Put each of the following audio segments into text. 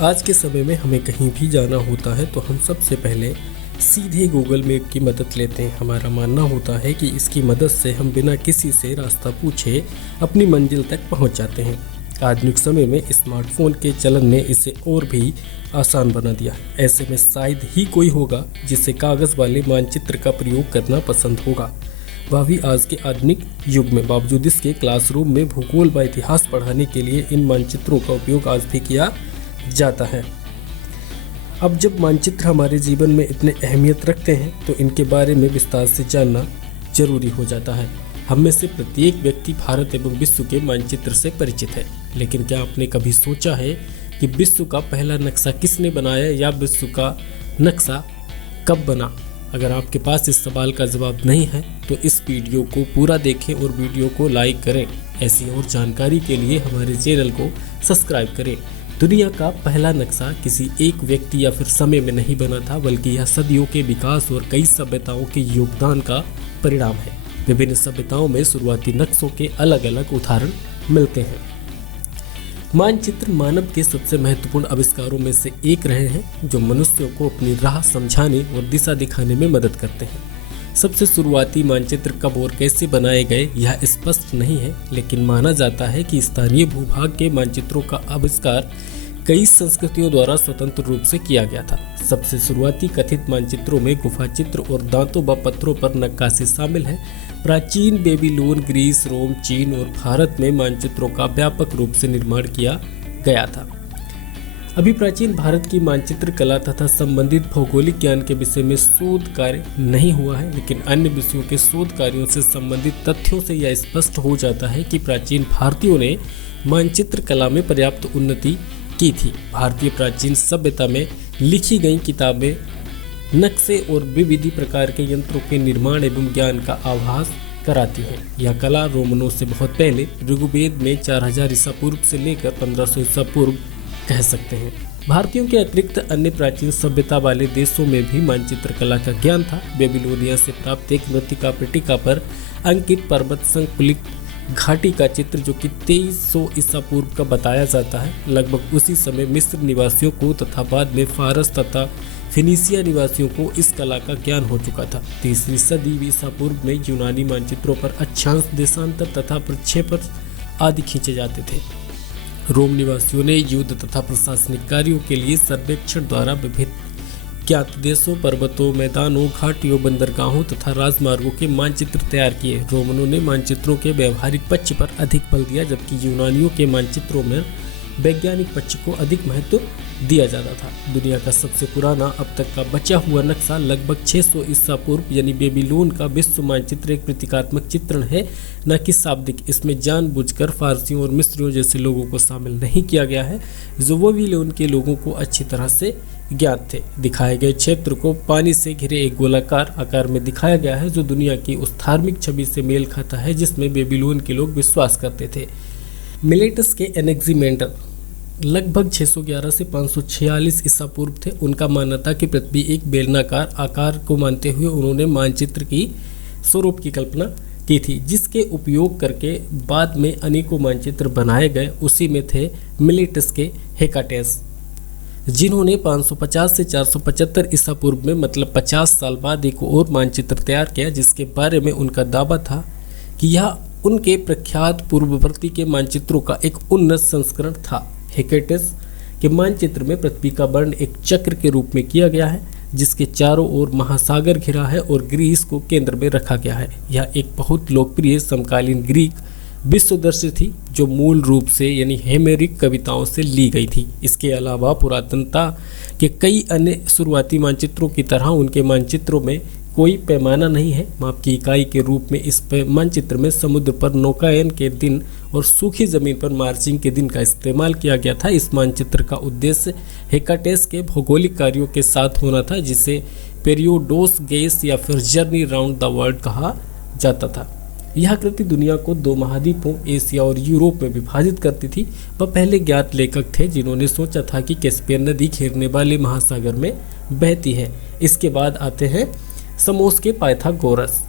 आज के समय में हमें कहीं भी जाना होता है तो हम सबसे पहले सीधे गूगल मैप की मदद लेते हैं। हमारा मानना होता है कि इसकी मदद से हम बिना किसी से रास्ता पूछे अपनी मंजिल तक पहुंच जाते हैं। आधुनिक समय में स्मार्टफोन के चलन ने इसे और भी आसान बना दिया है। ऐसे में शायद ही कोई होगा जिसे कागज़ वाले मानचित्र का प्रयोग करना पसंद होगा, वह भी आज के आधुनिक युग में। बावजूद इसके क्लासरूम में भूगोल व इतिहास पढ़ाने के लिए इन मानचित्रों का उपयोग आज भी किया जाता है। अब जब मानचित्र हमारे जीवन में इतने अहमियत रखते हैं तो इनके बारे में विस्तार से जानना जरूरी हो जाता है। हम में से प्रत्येक व्यक्ति भारत एवं विश्व के मानचित्र से परिचित है, लेकिन क्या आपने कभी सोचा है कि विश्व का पहला नक्शा किसने बनाया या विश्व का नक्शा कब बना? अगर आपके पास इस सवाल का जवाब नहीं है तो इस वीडियो को पूरा देखें और वीडियो को लाइक करें। ऐसी और जानकारी के लिए हमारे चैनल को सब्सक्राइब करें। दुनिया का पहला नक्शा किसी एक व्यक्ति या फिर समय में नहीं बना था, बल्कि यह सदियों के विकास और कई सभ्यताओं के योगदान का परिणाम है। विभिन्न सभ्यताओं में शुरुआती नक्शों के अलग अलग उदाहरण मिलते हैं। मानचित्र मानव के सबसे महत्वपूर्ण आविष्कारों में से एक रहे हैं, जो मनुष्यों को अपनी राह समझाने और दिशा दिखाने में मदद करते हैं। सबसे शुरुआती मानचित्र कब और कैसे बनाए गए यह स्पष्ट नहीं है, लेकिन माना जाता है कि स्थानीय भूभाग के मानचित्रों का आविष्कार कई संस्कृतियों द्वारा स्वतंत्र रूप से किया गया था। सबसे शुरुआती कथित मानचित्रों में गुफा चित्र और दांतों व पत्थरों पर नक्काशी शामिल है। प्राचीन बेबीलोन, ग्रीस, रोम, चीन और भारत में मानचित्रों का व्यापक रूप से निर्माण किया गया था। अभी प्राचीन भारत की मानचित्र कला तथा संबंधित भौगोलिक ज्ञान के विषय में शोध कार्य नहीं हुआ है, लेकिन अन्य विषयों के शोध कार्यों से संबंधित तथ्यों से यह स्पष्ट हो जाता है कि प्राचीन भारतीयों ने मानचित्र कला में पर्याप्त उन्नति की थी। भारतीय प्राचीन सभ्यता में लिखी गई किताबें नक्शे और विविध प्रकार के यंत्रों के निर्माण एवं ज्ञान का आभास कराती है। यह कला रोमनों से बहुत पहले ऋग्वेद में 4000 ईसा पूर्व से लेकर 1500 ईसा पूर्व कह सकते हैं। भारतीयों के अतिरिक्त अन्य प्राचीन सभ्यता वाले देशों में भी मानचित्र कला का ज्ञान था। बेबीलोनिया से प्राप्त एक मृत्तिका पेटिका पर अंकित पर्वत संकुलित घाटी का चित्र, जो कि 2300 ईसा पूर्व का बताया जाता है, लगभग उसी समय मिस्र निवासियों को तथा बाद में फारस तथा फिनीसिया निवासियों को इस कला का ज्ञान हो चुका था। 3वीं सदी ईसा पूर्व में यूनानी मानचित्रों पर अक्षांश, देशांतर तथा प्रक्षेपण आदि खींचे जाते थे। रोम निवासियों ने युद्ध तथा प्रशासनिक कार्यों के लिए सर्वेक्षण द्वारा विभिन्न ज्ञात देशों, पर्वतों, मैदानों, घाटियों, बंदरगाहों तथा राजमार्गों के मानचित्र तैयार किए। रोमनों ने मानचित्रों के व्यवहारिक पक्ष पर अधिक बल दिया, जबकि यूनानियों के मानचित्रों में वैज्ञानिक पक्ष को अधिक महत्व दिया जाता था। दुनिया का सबसे पुराना अब तक का बचा हुआ नक्शा लगभग 600 ईसा पूर्व यानी बेबीलोन का विश्व मानचित्र एक प्रतीकात्मक चित्रण है, न कि शाब्दिक। इसमें जानबूझकर फारसियों और मिस्रियों जैसे लोगों को शामिल नहीं किया गया है, जो बेबीलोन के लोगों को अच्छी तरह से ज्ञात थे। दिखाए गए क्षेत्र को पानी से घिरे एक गोलाकार आकार में दिखाया गया है, जो दुनिया की उस धार्मिक छवि से मेल खाता है जिसमें बेबीलोन के लोग विश्वास करते थे। मिलेटस के एनेक्सिमेंडर लगभग 611 से 546 ईसा पूर्व थे। उनका मानना था कि पृथ्वी एक बेलनाकार आकार को मानते हुए उन्होंने मानचित्र की स्वरूप की कल्पना की थी, जिसके उपयोग करके बाद में अनेकों मानचित्र बनाए गए। उसी में थे मिलेटस के हेकाटेस, जिन्होंने 550 से 475 ईसा पूर्व में मतलब 50 साल बाद एक और मानचित्र तैयार किया, जिसके बारे में उनका दावा था कि यह उनके प्रख्यात पूर्ववर्ती के मानचित्रों का एक उन्नत संस्करण था। हेकेटेस के मानचित्र में पृथ्वी का वर्ण एक चक्र के रूप में किया गया है, जिसके चारों ओर महासागर घिरा है और ग्रीस को केंद्र में रखा गया है। यह एक बहुत लोकप्रिय समकालीन ग्रीक विश्वदर्शी थी, जो मूल रूप से यानी हेमेरिक कविताओं से ली गई थी। इसके अलावा पुरातनता के कई अन्य शुरुआती मानचित्रों की तरह उनके मानचित्रों में कोई पैमाना नहीं है। माप की इकाई के रूप में इस मानचित्र में समुद्र पर नौकायन के दिन और सूखी जमीन पर मार्चिंग के दिन का इस्तेमाल किया गया था। इस मानचित्र का उद्देश्य हेकाटेस के भौगोलिक कार्यों के साथ होना था, जिसे पेरियोडोस गेस या फिर जर्नी राउंड द वर्ल्ड कहा जाता था। यह कृति दुनिया को 2 महाद्वीपों एशिया और यूरोप में विभाजित करती थी। वह पहले ज्ञात लेखक थे जिन्होंने सोचा था कि कैस्पियन नदी घेरने वाले महासागर में बहती है। इसके बाद आते हैं समोस के पाइथागोरस।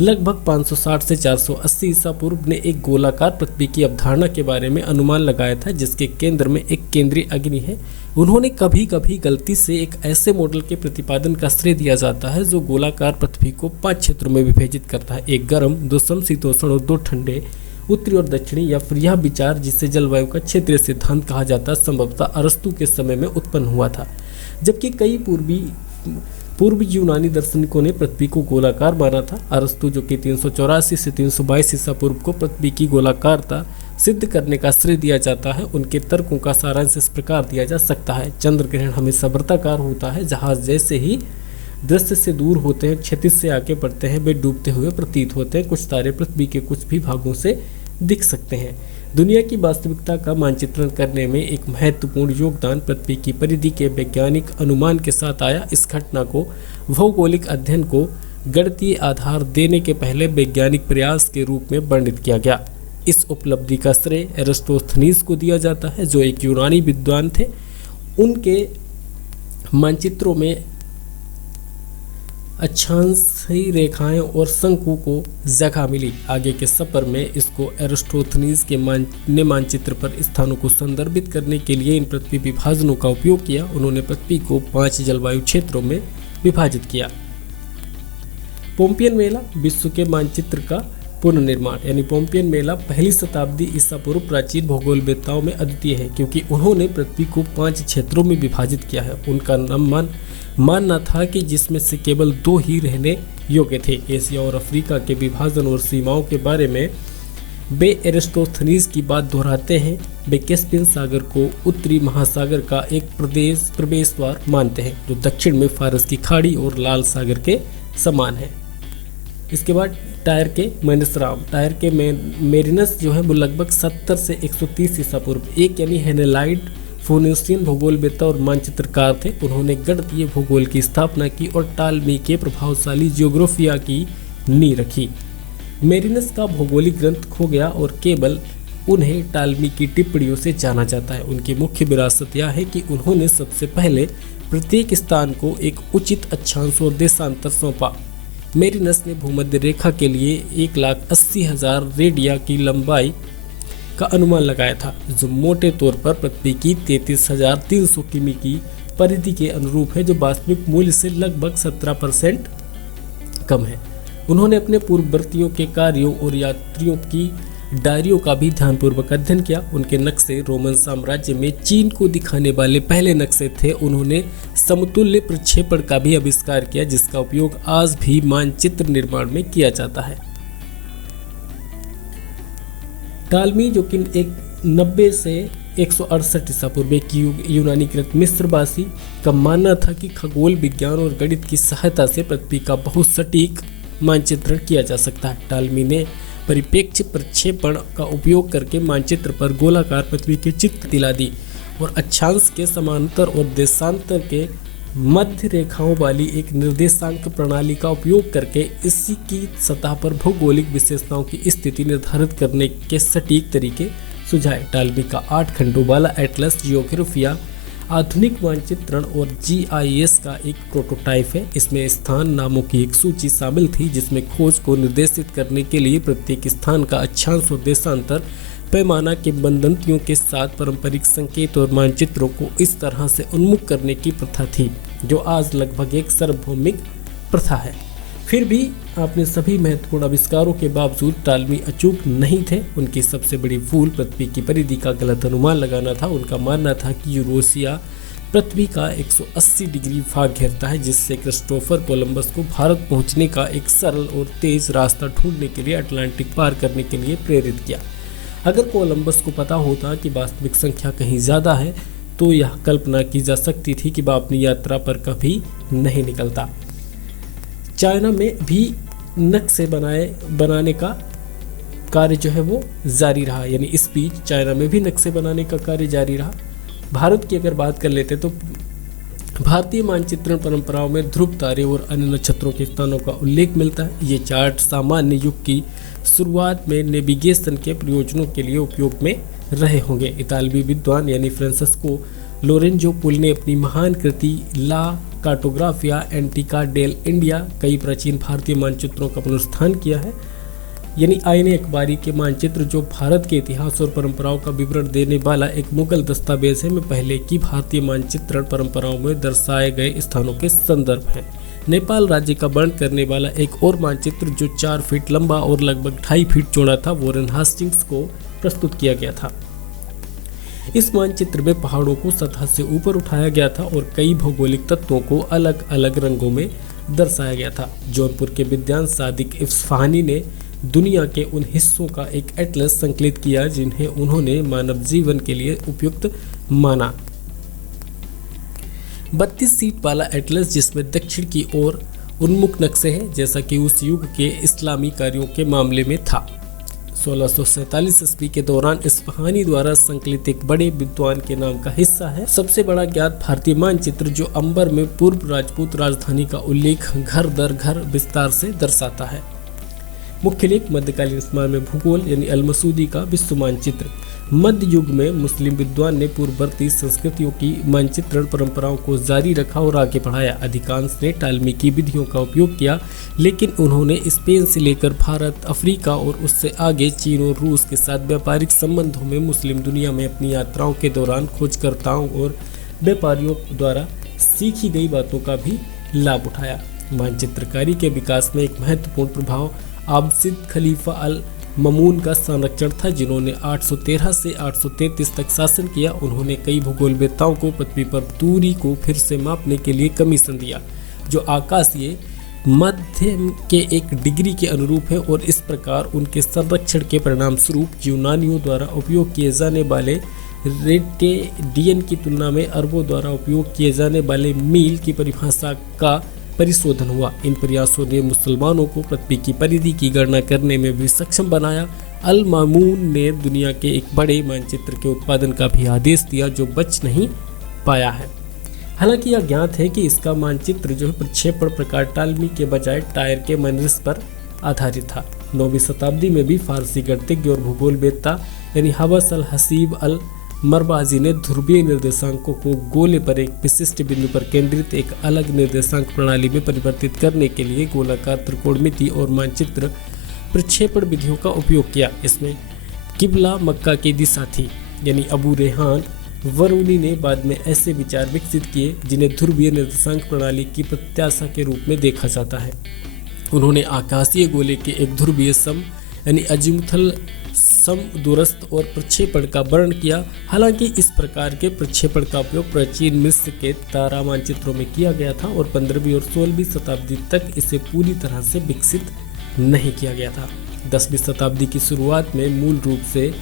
लगभग 560 से 480 ईसा पूर्व ने एक गोलाकार पृथ्वी की अवधारणा के बारे में अनुमान लगाया था जिसके केंद्र में एक केंद्रीय अग्नि है। उन्होंने कभी कभी गलती से एक ऐसे मॉडल के प्रतिपादन का श्रेय दिया जाता है जो गोलाकार पृथ्वी को 5 क्षेत्रों में विभाजित करता है, एक गर्म, 2 समशीतोष्ण और 2 ठंडे, उत्तरी और दक्षिणी। या फिर यह विचार जिसे जलवायु का क्षेत्रीय सिद्धांत कहा जाता है संभवतः अरस्तु के समय में उत्पन्न हुआ था, जबकि कई पूर्व यूनानी दार्शनिकों ने पृथ्वी को गोलाकार माना था। अरस्तु, जो कि 384 से 322 ईसा पूर्व को पृथ्वी की गोलाकारता सिद्ध करने का श्रेय दिया जाता है, उनके तर्कों का सारांश इस प्रकार दिया जा सकता है। चंद्र ग्रहण हमेशा वृत्ताकार होता है। जहाज जैसे ही दृश्य से दूर होते हैं, क्षितिज से आगे बढ़ते हैं, वे डूबते हुए प्रतीत होते हैं। कुछ तारे पृथ्वी के कुछ भी भागों से दिख सकते हैं। दुनिया की वास्तविकता का मानचित्रण करने में एक महत्वपूर्ण योगदान पृथ्वी की परिधि के वैज्ञानिक अनुमान के साथ आया। इस घटना को भौगोलिक अध्ययन को गणितीय आधार देने के पहले वैज्ञानिक प्रयास के रूप में वर्णित किया गया। इस उपलब्धि का श्रेय एरिस्टोस्थनीज को दिया जाता है, जो एक यूनानी विद्वान थे। उनके मानचित्रों में अक्षांशीय रेखाएं और शंकु को जगह मिली। आगे के सफर में इसको एरिस्टोथनीज के मानचित्र पर स्थानों को संदर्भित करने के लिए इन पृथ्वी विभाजनों का उपयोग किया। उन्होंने पृथ्वी को 5 जलवायु क्षेत्रों में विभाजित किया। पोम्पियन मेला विश्व के मानचित्र का पुनर्निर्माण, यानी पोम्पियन मेला 1वीं शताब्दी ईसा पूर्व प्राचीन भूगोलवेत्ताओं में अद्वितीय है क्योंकि उन्होंने पृथ्वी को 5 क्षेत्रों में विभाजित किया है। उनका मानना था कि जिसमें से केवल 2 ही रहने योग्य थे। एशिया और अफ्रीका के विभाजन और सीमाओं के बारे में वे एरिस्टोस्थनीज की बात दोहराते हैं। वे कैस्पियन सागर को उत्तरी महासागर का एक प्रवेश द्वार मानते हैं जो दक्षिण में फारस की खाड़ी और लाल सागर के समान है। इसके बाद टायर के मेरिनस जो है वो लगभग 70 से 130 ईसा पूर्व एक यानी हेनेलाइड फोनेशियन भूगोलवेत्ता और मानचित्रकार थे। उन्होंने गणितीय भूगोल की स्थापना की और टालमी के प्रभावशाली जियोग्राफिया की नींव रखी। मेरिनस का भौगोलिक ग्रंथ खो गया और केवल उन्हें टालमी की टिप्पणियों से जाना जाता है। उनकी मुख्य विरासत यह है कि उन्होंने सबसे पहले प्रत्येक स्थान को एक उचित अक्षांश और देशांतर सौंपा। मेरिनस ने भूमध्य रेखा के लिए 1,80,000 रेडिया की लंबाई का अनुमान लगाया था, जो मोटे तौर पर पृथ्वी की 33,300 किमी की परिधि के अनुरूप है, जो वास्तविक मूल्य से लगभग 17% कम है। उन्होंने अपने पूर्ववर्तियों के कार्यों और यात्रियों की डायरियों का भी ध्यानपूर्वक अध्ययन किया। उनके नक्शे रोमन साम्राज्य में चीन को दिखाने वाले पहले नक्शे थे। उन्होंने समतुल्य प्रक्षेपण का भी आविष्कार किया, जिसका उपयोग आज भी मानचित्र निर्माण में किया जाता है। टालमी, जो कि 90 से 168 ईसा पूर्व एक यूनानीकृत मिस्रवासी का मानना था कि खगोल विज्ञान और गणित की सहायता से पृथ्वी का बहुत सटीक मानचित्रण किया जा सकता है। टालमी ने परिप्रेक्ष प्रक्षेपण का उपयोग करके मानचित्र पर गोलाकार पृथ्वी के चित्र दिला दी और अक्षांश के समांतर और देशांतर के मध्य रेखाओं वाली एक निर्देशांक प्रणाली का उपयोग करके इसी की सतह पर भौगोलिक विशेषताओं की स्थिति निर्धारित करने के सटीक तरीके सुझाए। टालमी का 8 खंडों वाला एटलस जियोग्राफिया आधुनिक मानचित्रण और GIS का एक प्रोटोटाइप है। इसमें स्थान नामों की एक सूची शामिल थी, जिसमें खोज को निर्देशित करने के लिए प्रत्येक स्थान का अक्षांश और देशांतर पैमाना के बंदंतियों के साथ पारंपरिक संकेत और मानचित्रों को इस तरह से उन्मुख करने की प्रथा थी, जो आज लगभग एक सार्वभौमिक प्रथा है। फिर भी अपने सभी महत्वपूर्ण आविष्कारों के बावजूद टालमी अचूक नहीं थे। उनकी सबसे बड़ी भूल पृथ्वी की परिधि का गलत अनुमान लगाना था। उनका मानना था कि यूरेशिया पृथ्वी का 180 डिग्री भाग घेरता है, जिससे क्रिस्टोफर कोलंबस को भारत पहुंचने का एक सरल और तेज रास्ता ढूंढने के लिए अटलांटिक पार करने के लिए प्रेरित किया। अगर कोलंबस को पता होता कि वास्तविक संख्या कहीं ज़्यादा है, तो यह कल्पना की जा सकती थी कि वह अपनी यात्रा पर कभी नहीं निकलता। चाइना में भी नक्शे बनाने का कार्य जो है वो जारी रहा, यानी इस बीच चाइना में भी नक्शे बनाने का कार्य जारी रहा। भारत की अगर बात कर लेते तो भारतीय मानचित्रण परंपराओं में ध्रुव तारे और अन्य नक्षत्रों के स्थानों का उल्लेख मिलता है। ये चार्ट सामान्य युग की शुरुआत में नेविगेशन के प्रयोजनों के लिए उपयोग में रहे होंगे। इतालवी विद्वान यानी फ्रांसेस्को लोरेंजो पुल ने अपनी महान कृति ला कार्टोग्राफिया एंटिका डेल इंडिया कई प्राचीन भारतीय मानचित्रों का पुनरुत्थान किया है। यानी आईने अखबारी के मानचित्र जो भारत के इतिहास और परंपराओं का विवरण देने वाला एक मुगल दस्तावेज है, में पहले की भारतीय मानचित्रण परंपराओं में दर्शाए गए स्थानों के संदर्भ हैं। नेपाल राज्य का वर्णन करने वाला एक और मानचित्र जो 4 फीट लंबा और लगभग 2.5 फीट चौड़ा था, वॉरेन हास्टिंग्स को प्रस्तुत किया गया था। इस मानचित्र में पहाड़ों को सतह से ऊपर उठाया गया था और कई भौगोलिक तत्वों को अलग अलग रंगों में दर्शाया गया था। जौनपुर के विद्वान सादिक इस्फहानी ने दुनिया के उन हिस्सों का एक एटलस संकलित किया जिन्हें उन्होंने मानव जीवन के लिए उपयुक्त माना। 32 सीट वाला एटलस जिसमें दक्षिण की ओर उन्मुख नक्शे हैं, जैसा कि उस युग के इस्लामी कार्यों के मामले में था। 1647 ईस्वी के दौरान इस्फहानी द्वारा संकलित एक बड़े विद्वान के नाम का हिस्सा है। सबसे बड़ा ज्ञात भारतीय मानचित्र जो अंबर में पूर्व राजपूत राजधानी का उल्लेख घर दर घर विस्तार से दर्शाता है। मुख्य लेख मध्यकालीन इस्लाम में भूगोल यानी अल-मसूदी का विश्व मानचित्र। मध्य युग में मुस्लिम विद्वान ने पूर्ववर्ती संस्कृतियों की मानचित्रण परंपराओं को जारी रखा और आगे बढ़ाया। अधिकांश ने टालमी की विधियों का उपयोग किया, लेकिन उन्होंने स्पेन से लेकर भारत, अफ्रीका और उससे आगे चीन और रूस के साथ व्यापारिक संबंधों में मुस्लिम दुनिया में अपनी यात्राओं के दौरान खोजकर्ताओं और व्यापारियों द्वारा सीखी गई बातों का भी लाभ उठाया। मानचित्रकारी के विकास में एक महत्वपूर्ण प्रभाव आब्बासिद खलीफा अल ममून का संरक्षण था, जिन्होंने 813 से 833 तक शासन किया। उन्होंने कई भूगोलवेत्ताओं को पृथ्वी पर दूरी को फिर से मापने के लिए कमीशन दिया, जो आकाशीय माध्यम के एक डिग्री के अनुरूप है, और इस प्रकार उनके संरक्षण के परिणाम स्वरूप यूनानियों द्वारा उपयोग किए जाने वाले रेडियन की तुलना में अरबों द्वारा उपयोग किए जाने वाले मील की परिभाषा का परिशोधन हुआ। इन प्रयासों ने मुसलमानों को पृथ्वी की परिधि की गणना करने में भी सक्षम बनाया। अल मामून ने दुनिया के एक बड़े मानचित्र के उत्पादन का भी आदेश दिया, जो बच नहीं पाया है। हालांकि यह ज्ञात है कि इसका मानचित्र जो है प्रक्षेपण प्रकार टालमी के बजाय टायर के मनरिस पर आधारित था। 9वीं शताब्दी में भी फारसी गणितज्ञ और भूगोलवेत्ता यानी हवस अल हसीब अल मरवाजी ने ध्रुवीय निर्देशांकों को गोले पर एक विशिष्ट बिंदु पर केंद्रित एक अलग निर्देशांक प्रणाली में परिवर्तित करने के लिए गोलाकार त्रिकोणमिति और मानचित्र प्रक्षेपण विधियों का उपयोग किया। इसमें किबला मक्का की दिशा थी। यानी अबू रेहान वरूनी ने बाद में ऐसे विचार विकसित किए जिन्हें ध्रुवीय निर्देशांक प्रणाली की प्रत्याशा के रूप में देखा जाता है। उन्होंने आकाशीय गोले के एक ध्रुवीय सम यानी अजीमुथल समदूरस्थ और प्रक्षेपण का वर्णन किया। हालांकि इस प्रकार के प्रक्षेपण का उपयोग प्राचीन मिस्र के तारा मानचित्रों में किया गया था और 15वीं और 16वीं शताब्दी तक इसे पूरी तरह से विकसित नहीं किया गया था। 10वीं शताब्दी की शुरुआत में मूल रूप से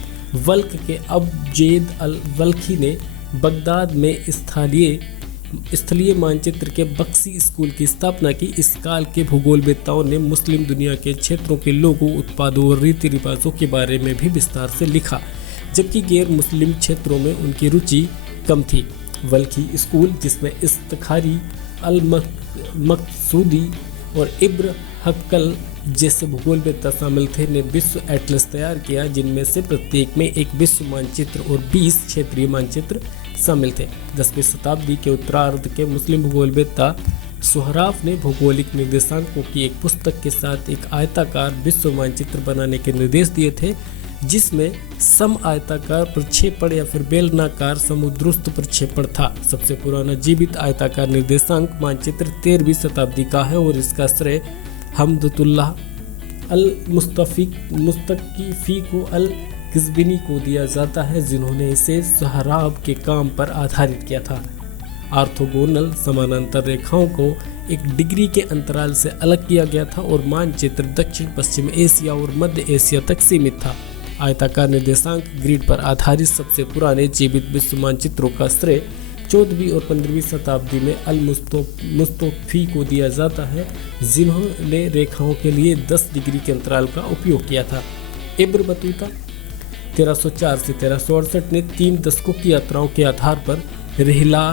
वल्क के अबजेद अल वल्खी ने बगदाद में स्थलीय मानचित्र के बक्सी स्कूल की स्थापना की। इस काल के भूगोलवेत्ताओं ने मुस्लिम दुनिया के क्षेत्रों के लोगों, उत्पादों और रीति रिवाजों के बारे में भी विस्तार से लिखा, जबकि गैर मुस्लिम क्षेत्रों में उनकी रुचि कम थी। वल्खी स्कूल, जिसमें इस्तिखारी, अल मकसूदी और इब्र हक्कल जैसे भूगोलवेत्ता शामिल थे, ने विश्व एटलस तैयार किया, जिनमें से प्रत्येक में एक विश्व मानचित्र और 20 क्षेत्रीय मानचित्र शामिल थे। 10वीं शताब्दी के उत्तरार्ध के मुस्लिम भूगोलवेत्ता सोहराफ ने भौगोलिक निर्देशांकों की एक पुस्तक के साथ एक आयताकार विश्व मानचित्र बनाने के निर्देश दिए थे, जिसमें सम आयताकार प्रक्षेपण या फिर बेलनाकार समुद्रस्थ प्रक्षेपण था। सबसे पुराना जीवित आयताकार निर्देशांक मानचित्र 13वीं शताब्दी का है और इसका श्रेय हमदतुल्लाह अल मुस्तकीफी को अल किज़बिनी को दिया जाता है, जिन्होंने इसे सोहराब के काम पर आधारित किया था। ऑर्थोगोनल समानांतर रेखाओं को एक डिग्री के अंतराल से अलग किया गया था और मानचित्र दक्षिण पश्चिम एशिया और मध्य एशिया तक सीमित था। आयताकार निर्देशांक ग्रिड पर आधारित सबसे पुराने जीवित विश्व मानचित्रों का श्रेय 14वीं और 15वीं शताब्दी में अल मुस्तफी को दिया जाता है, जिन्होंने रेखाओं के लिए 10 डिग्री के अंतराल का उपयोग किया था। इब्र बतूता 1304 से 1368 ने 3 दशकों की यात्राओं के आधार पर रिहला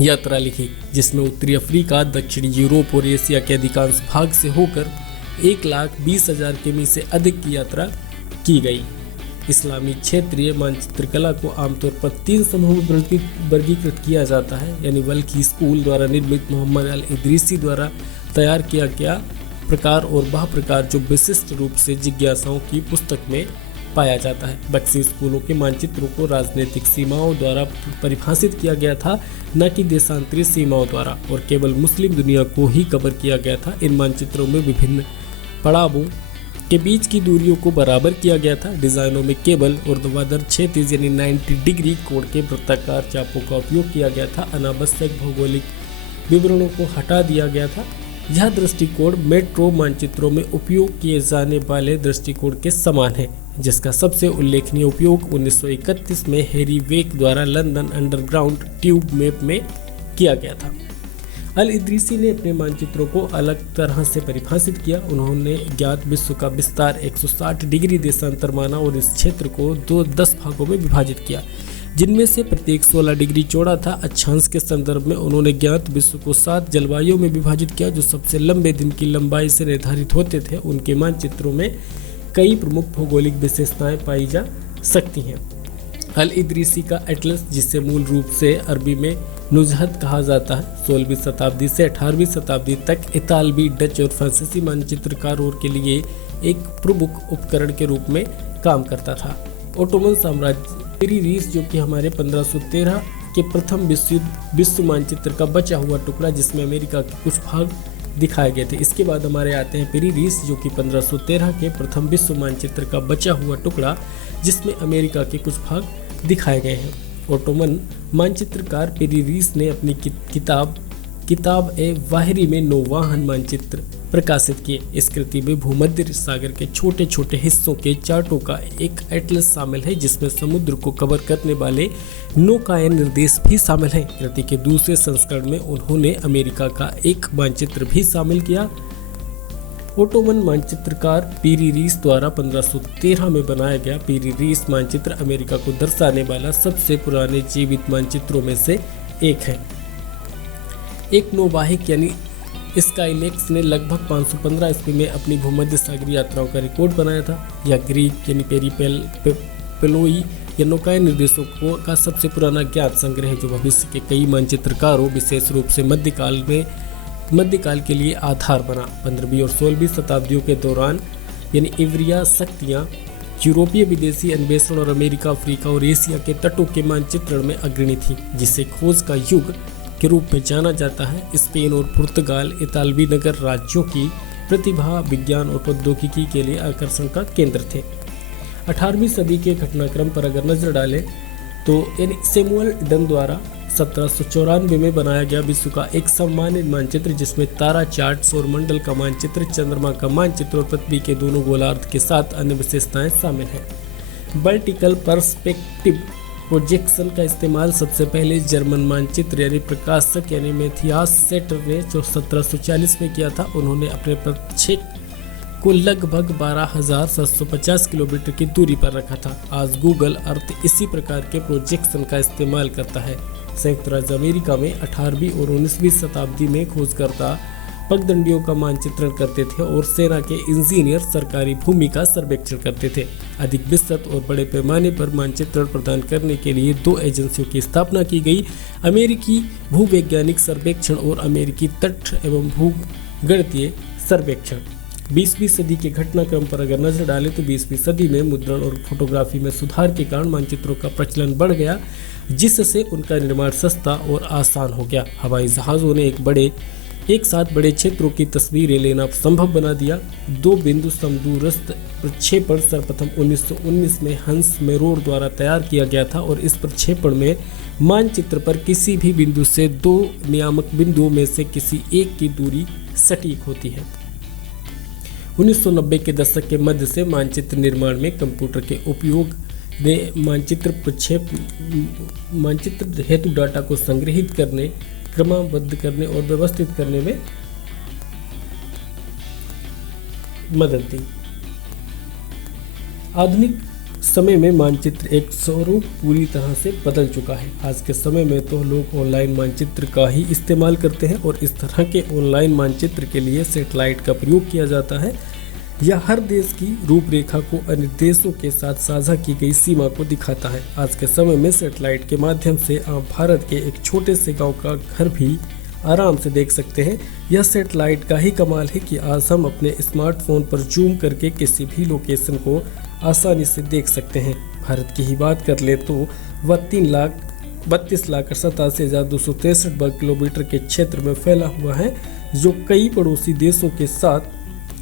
यात्रा लिखी, जिसमें उत्तरी अफ्रीका, दक्षिणी यूरोप और एशिया के अधिकांश भाग से होकर 1,20,000 किमी से अधिक की यात्रा की गई। इस्लामी क्षेत्रीय मानचित्र कला को आमतौर पर 3 समूहों में वर्गीकृत किया जाता है, यानी बल्कि स्कूल द्वारा निर्मित मोहम्मद अल इदरीसी द्वारा तैयार किया गया प्रकार और वह प्रकार जो विशिष्ट रूप से जिज्ञासाओं की पुस्तक में पाया जाता है। बक्सी स्कूलों के मानचित्रों को राजनीतिक सीमाओं द्वारा परिभाषित किया गया था, न कि देशांतरीय सीमाओं द्वारा, और केवल मुस्लिम दुनिया को ही कवर किया गया था। इन मानचित्रों में विभिन्न पड़ावों के बीच की दूरियों को बराबर किया गया था। डिजाइनों में केबल और ऊर्ध्वाधर क्षैतिज यानी 90 डिग्री कोण के वृत्ताकार चापों का उपयोग किया गया था। अनावश्यक भौगोलिक विवरणों को हटा दिया गया था। यह दृष्टिकोण मेट्रो मानचित्रों में उपयोग किए जाने वाले दृष्टिकोण के समान है, जिसका सबसे उल्लेखनीय उपयोग 1931 में हैरी वेक द्वारा लंदन अंडरग्राउंड ट्यूब मैप में किया गया था। अल इदरीसी ने अपने मानचित्रों को अलग तरह से परिभाषित किया। उन्होंने ज्ञात विश्व का विस्तार 160 डिग्री देशांतर माना और इस क्षेत्र को 10 भागों में विभाजित किया, जिनमें से प्रत्येक 16 डिग्री चौड़ा था। अक्षांश के संदर्भ में उन्होंने ज्ञात विश्व को 7 जलवायुओं में विभाजित किया, जो सबसे लंबे दिन की लंबाई से निर्धारित होते थे। उनके मानचित्रों में कई प्रमुख भौगोलिक विशेषताएं पाई जा सकती हैं। अल इदरीसी का एटलस, जिसे मूल रूप से अरबी में नुजहत कहा जाता है, 16वीं शताब्दी से 18वीं शताब्दी तक इतालवी, डच और फ्रांसीसी मानचित्रकारों के लिए एक प्रमुख उपकरण के रूप में काम करता था। ओटोमन साम्राज्य पेरी रीस, जो कि हमारे 1513 के प्रथम विश्व मानचित्र का बचा हुआ टुकड़ा, जिसमें अमेरिका के कुछ भाग दिखाए गए थे। इसके बाद हमारे आते हैं पेरी रीस, जो कि 1513 के प्रथम विश्व मानचित्र का बचा हुआ टुकड़ा, जिसमें अमेरिका के कुछ भाग दिखाए गए हैं। ओटोमन मानचित्रकार पेरी रीस ने अपनी किताब ए वाहिरी में नौवाहन मानचित्र प्रकाशित किए। इस कृति में भूमध्य सागर के छोटे छोटे हिस्सों के चार्टों का एक एटलस शामिल है, जिसमें समुद्र को कवर करने वाले नौकायन निर्देश भी शामिल हैं। कृति के दूसरे संस्करण में उन्होंने अमेरिका का एक मानचित्र भी शामिल किया। ओटोमन मानचित्रकार पेरी रीस द्वारा 1513 में बनाया गया पेरी रीस मानचित्र अमेरिका को दर्शाने वाला सबसे पुराने जीवित मानचित्रों में से एक है। एक नौवाहिक यानी स्काईलेक्स ने लगभग 515 ईस्वी में अपनी भूमध्य सागरीय यात्राओं का रिकॉर्ड बनाया था। यह ग्रीक यानी पेरीपेलोई या नौकायन निर्देशों का सबसे पुराना ज्ञात संग्रह है, जो भविष्य के कई मानचित्रकारों, विशेष रूप से मध्यकाल के लिए आधार बना। 15वीं और 16वीं शताब्दियों के दौरान यानी इवरिया शक्तियाँ यूरोपीय विदेशी अन्वेषण और अमेरिका, अफ्रीका और एशिया के तटों के मानचित्रण में अग्रणी थी, जिसे खोज का युग के रूप में जाना जाता है। स्पेन और पुर्तगाल इतालवी नगर राज्यों की प्रतिभा, विज्ञान और प्रौद्योगिकी के लिए आकर्षण का केंद्र थे। 18वीं सदी के घटनाक्रम पर अगर नजर डालें तो सैमुअल डन द्वारा 1794 में बनाया गया विश्व का एक सम्मानित मानचित्र, जिसमें तारा चार्ट, सौरमंडल का मानचित्र, चंद्रमा का मानचित्र और पृथ्वी के दोनों गोलार्ध के साथ अन्य विशेषताएं शामिल हैं। वर्टिकल पर्सपेक्टिव प्रोजेक्शन का इस्तेमाल सबसे पहले जर्मन मानचित्र यानी प्रकाशक यानी मैथियास सेटर ने 1740 में किया था। उन्होंने अपने प्रक्षेप को लगभग 12,750 किलोमीटर की दूरी पर रखा था। आज गूगल अर्थ इसी प्रकार के प्रोजेक्शन का इस्तेमाल करता है। संयुक्त राज्य अमेरिका में 18वीं और 19वीं शताब्दी में खोजकर्ता पगडंडियों का मानचित्रण करते थे और सेना के इंजीनियर सरकारी भूमि का सर्वेक्षण करते थे। अधिक विस्तृत और बड़े पैमाने पर मानचित्रण प्रदान करने के लिए 2 एजेंसियों की स्थापना की गई, अमेरिकी भूवैज्ञानिक सर्वेक्षण और अमेरिकी तट एवं भूगणितीय सर्वेक्षण। 20वीं सदी के घटनाक्रम पर अगर नजर डालें तो 20वीं सदी में मुद्रण और फोटोग्राफी में सुधार के कारण मानचित्रों का प्रचलन बढ़ गया, जिससे उनका निर्माण सस्ता और आसान हो गया। हवाई जहाज़ों ने एक साथ बड़े क्षेत्रों की तस्वीरें लेना संभव बना दिया। 2 बिंदु समदूरस्थ प्रक्षेपण सर्वप्रथम 1919 में हंस मेरोर द्वारा तैयार किया गया था और इस प्रक्षेपण में मानचित्र पर किसी भी बिंदु से 2 नियामक बिंदुओं में से किसी एक की दूरी सटीक होती है। 1990 के दशक के मध्य से मानचित्र निर्माण में कंप्यूटर के उपयोग ने मानचित्र हेतु डाटा को संग्रहित करने, क्रमबद्ध करने और व्यवस्थित करने में मदद दी। आधुनिक समय में मानचित्र एक स्वरूप पूरी तरह से बदल चुका है। आज के समय में तो लोग ऑनलाइन मानचित्र का ही इस्तेमाल करते हैं और इस तरह के ऑनलाइन मानचित्र के लिए सैटेलाइट का प्रयोग किया जाता है। यह हर देश की रूपरेखा को अन्य देशों के साथ साझा की गई सीमा को दिखाता है। आज के समय में सैटेलाइट के माध्यम से आप भारत के एक छोटे से गांव का घर भी आराम से देख सकते हैं। यह सैटेलाइट का ही कमाल है कि आज हम अपने स्मार्टफोन पर जूम करके किसी भी लोकेशन को आसानी से देख सकते हैं। भारत की ही बात कर ले तो वह 3,32,87,263 वर्ग किलोमीटर के क्षेत्र में फैला हुआ है, जो कई पड़ोसी देशों के साथ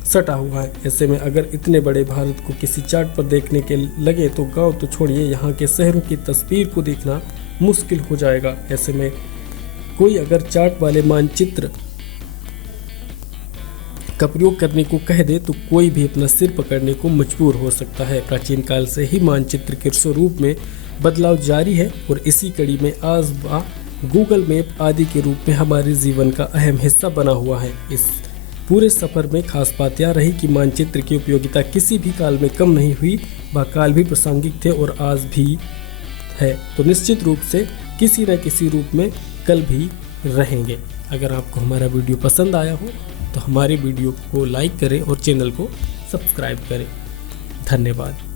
सटा हुआ है। ऐसे में अगर इतने बड़े भारत को किसी चार्ट पर देखने के लगे तो गांव तो छोड़िए, यहाँ के शहरों की तस्वीर को देखना मुश्किल हो जाएगा। ऐसे में कोई अगर चार्ट वाले मानचित्र का प्रयोग करने को कह दे तो कोई भी अपना सिर पकड़ने को मजबूर हो सकता है। प्राचीन काल से ही मानचित्र के स्वरूप में बदलाव जारी है और इसी कड़ी में आज गूगल मैप आदि के रूप में हमारे जीवन का अहम हिस्सा बना हुआ है। इस पूरे सफर में खास बात यह रही कि मानचित्र की उपयोगिता किसी भी काल में कम नहीं हुई, वह काल भी प्रासंगिक थे और आज भी है, तो निश्चित रूप से किसी न किसी रूप में कल भी रहेंगे। अगर आपको हमारा वीडियो पसंद आया हो तो हमारे वीडियो को लाइक करें और चैनल को सब्सक्राइब करें। धन्यवाद।